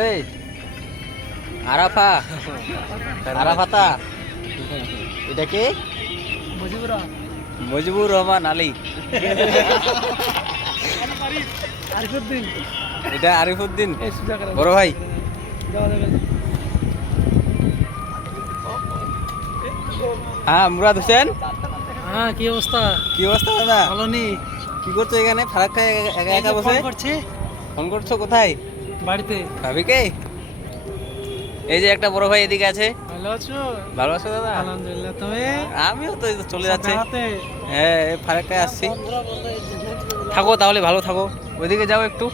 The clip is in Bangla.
এই আরাফা আরাফাতা এটা কি মুজিবুর রহমান আলী এটা আরিফউদ্দিন বড় ভাই হ্যাঁ মুরাদ হোসেন হ্যাঁ কি অবস্থা কি অবস্থা দাদা ভালো নেই কি করছো এখানে ফারাক্কা একা একা বসে করছি ফোন করছো কোথায় বাড়িতে ভাবিকে এই যে একটা বড় ভাই এদিকে আছে ভালো আছো ভালো আছো দাদা আলহামদুলিল্লাহ তুমি আমিও তো এই তো চলে যাচ্ছি হাতে হ্যাঁ এই ফারাক্কায় আসছি থাকো তাহলে ভালো থাকো ওইদিকে যাও একটু